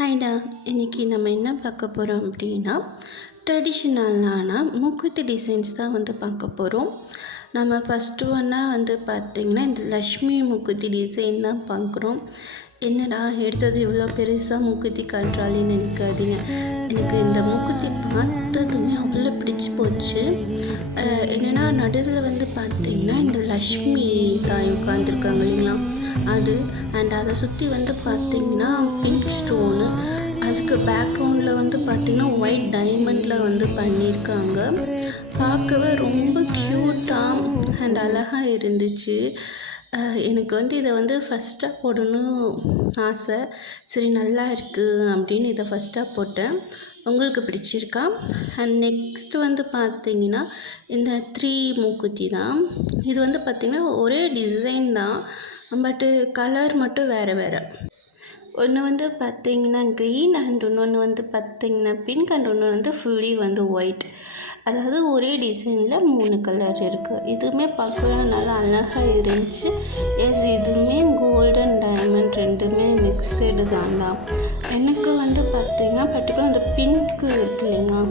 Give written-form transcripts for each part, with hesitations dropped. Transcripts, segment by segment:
ஹாய்டா, இன்றைக்கி நம்ம என்ன பார்க்க போகிறோம் அப்படின்னா ட்ரெடிஷ்னலான மூக்குத்தி டிசைன்ஸ் தான் பார்க்க போகிறோம். நம்ம ஃபஸ்ட்டு ஒன்னாக பார்த்திங்கன்னா இந்த லக்ஷ்மி மூக்குத்தி டிசைன் தான் பார்க்குறோம். என்னடா எடுத்தது இவ்வளோ பெருசாக மூக்குத்தி காட்டுறாளேன்னு நினைக்காதீங்க. எனக்கு இந்த மூக்குத்தி பார்த்ததுமே அவ்வளோ பிடிச்சி போச்சு. என்னென்னா நடுவில் பார்த்திங்கன்னா இந்த லக்ஷ்மி தாய் உட்காந்துருக்காங்க இல்லைங்களா, அது அண்ட் அதை சுற்றி பார்த்திங்கன்னா பிங்க் ஸ்டோனு, அதுக்கு பேக்ரவுண்டில் பார்த்திங்கன்னா ஒயிட் டைமண்டில் பண்ணியிருக்காங்க. பார்க்கவே ரொம்ப க்யூட்டாக அண்ட் அழகாக இருந்துச்சு. எனக்கு இதை ஃபஸ்ட்டாக போடணும் ஆசை. சரி, நல்லா இருக்குது அப்படின்னு இதை ஃபஸ்ட்டாக போட்டேன். உங்களுக்கு பிடிச்சிருக்கா? அண்ட் நெக்ஸ்ட்டு பார்த்திங்கன்னா இந்த 3 மூக்குத்தி தான். இது பார்த்திங்கன்னா ஒரே டிசைன் தான், பட்டு கலர் மட்டும் வேறு வேறு. ஒன்று பார்த்திங்கன்னா க்ரீன் அண்ட் இன்னொன்று பார்த்திங்கன்னா பிங்க் அண்ட் ஒன்று ஃபுல்லி ஒயிட். அதாவது ஒரே டிசைனில் 3 கலர் இருக்குது. இதுவுமே பார்க்கவே நல்லா அழகாக இருந்துச்சு. எஸ், இதுவுமே கோல்டன் டைமண்ட் ரெண்டுமே மிக்சடு தான்டா. எனக்கு பார்த்திங்கன்னா பர்டிகுலர் அந்த பிங்க்கு இருக்கு இல்லைங்களா,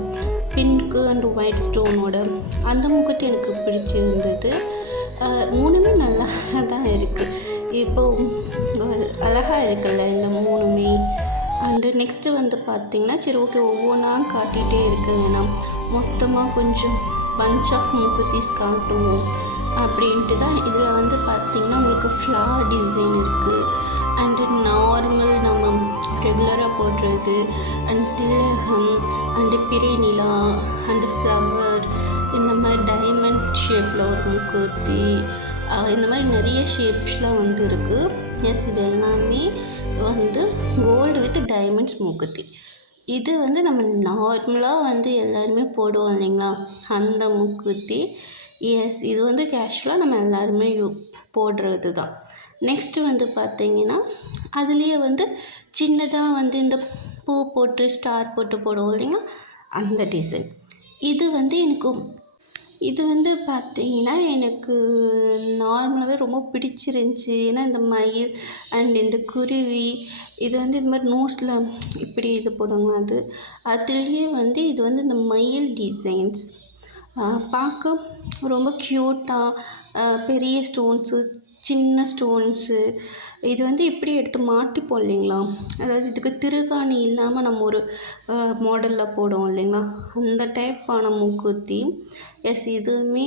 பிங்க்கு அண்ட் ஒயிட் ஸ்டோனோட அந்த மூக்குத்தி எனக்கு பிடிச்சிருந்தது. 3மே நல்லா தான் இருக்குது. இப்போது அழகாக இருக்குல்ல இந்த 3மே. அண்டு நெக்ஸ்ட்டு பார்த்திங்கன்னா சரி ஓகே, ஒவ்வொன்றா காட்டிகிட்டே இருக்க வேணாம், மொத்தமாக கொஞ்சம் பஞ்ச் ஆஃப் மூக்குத்திஸ் காட்டுவோம் அப்படின்ட்டு தான். இதில் பார்த்திங்கன்னா உங்களுக்கு ஃப்ளார் டிசைன் இருக்குது அண்டு நார்மல் நம்ம ரெகுலராக போடுறது அண்ட் திலகம் அண்டு பிறை நிலா அண்டு ஃப்ளவர், இந்த மாதிரி டைமண்ட் ஷேப்பில் ஒரு மூக்குத்தி, இந்த மாதிரி நிறைய ஷேப்ஸ்லாம் இருக்குது. எஸ், இது எல்லாமே கோல்டு வித் டைமண்ட்ஸ் மூக்குத்தி. இது நம்ம நார்மலாக எல்லாருமே போடுவோம் இல்லைங்களா, அந்த மூக்குத்தி. எஸ், இது கேஷுவலாக நம்ம எல்லாருமே போடுறது தான். நெக்ஸ்ட்டு பார்த்திங்கன்னா அதுலேயே சின்னதாக இந்த பூ போட்டு ஸ்டார் போட்டு போடுவோம் இல்லைங்களா, அந்த டிசைன். இது பார்த்திங்கன்னா எனக்கு நார்மலாகவே ரொம்ப பிடிச்சிருந்துச்சி. ஏன்னா இந்த மயில் அண்ட் இந்த குருவி, இது இந்த மாதிரி நோஸில் இப்படி இது போடுவாங்க, அதுலேயே இது இந்த மயில் டிசைன்ஸ் பார்க்க ரொம்ப க்யூட்டாக, பெரிய ஸ்டோன்ஸு சின்ன ஸ்டோன்ஸு, இது இப்படி எடுத்து மாட்டிப்போம் இல்லைங்களா, அதாவது இதுக்கு திருகாணி இல்லாமல் நம்ம ஒரு மாடலில் போடுவோம் இல்லைங்களா, அந்த டைப்பான மூக்குத்தி. எஸ், இதுவுமே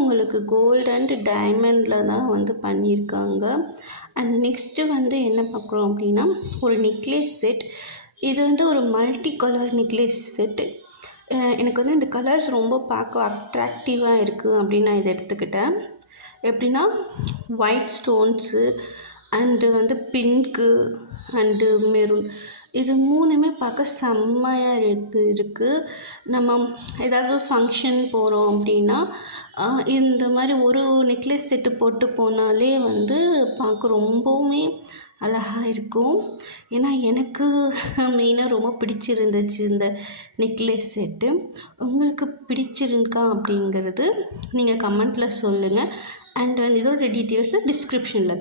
உங்களுக்கு கோல்டு அண்ட் டைமண்டில் தான் பண்ணியிருக்காங்க. அண்ட் நெக்ஸ்ட்டு என்ன பார்க்குறோம் அப்படின்னா ஒரு நெக்லஸ் செட். இது ஒரு மல்டி கலர் நெக்லஸ் செட்டு. எனக்கு இந்த கலர்ஸ் ரொம்ப பார்க்க அட்ராக்டிவாக இருக்குது அப்படின்னு நான் இதை எடுத்துக்கிட்டேன். எப்படின்னா white stones and pink and maroon, இது 3மே பார்க்க செம்மையாக இருக்குது. நம்ம ஏதாவது ஃபங்க்ஷன் போகிறோம் அப்படின்னா இந்த மாதிரி ஒரு நெக்லஸ் செட்டு போட்டு போனாலே பார்க்க ரொம்பவுமே அழகாக இருக்கும். ஏன்னா எனக்கு மெயினாக ரொம்ப பிடிச்சிருந்துச்சு இந்த நெக்லஸ் செட்டு. உங்களுக்கு பிடிச்சிருக்கா அப்படிங்கிறது நீங்கள் கமெண்ட்டில் சொல்லுங்கள். அண்ட் இதோட டீட்டெயில்ஸை டிஸ்கிரிப்ஷனில்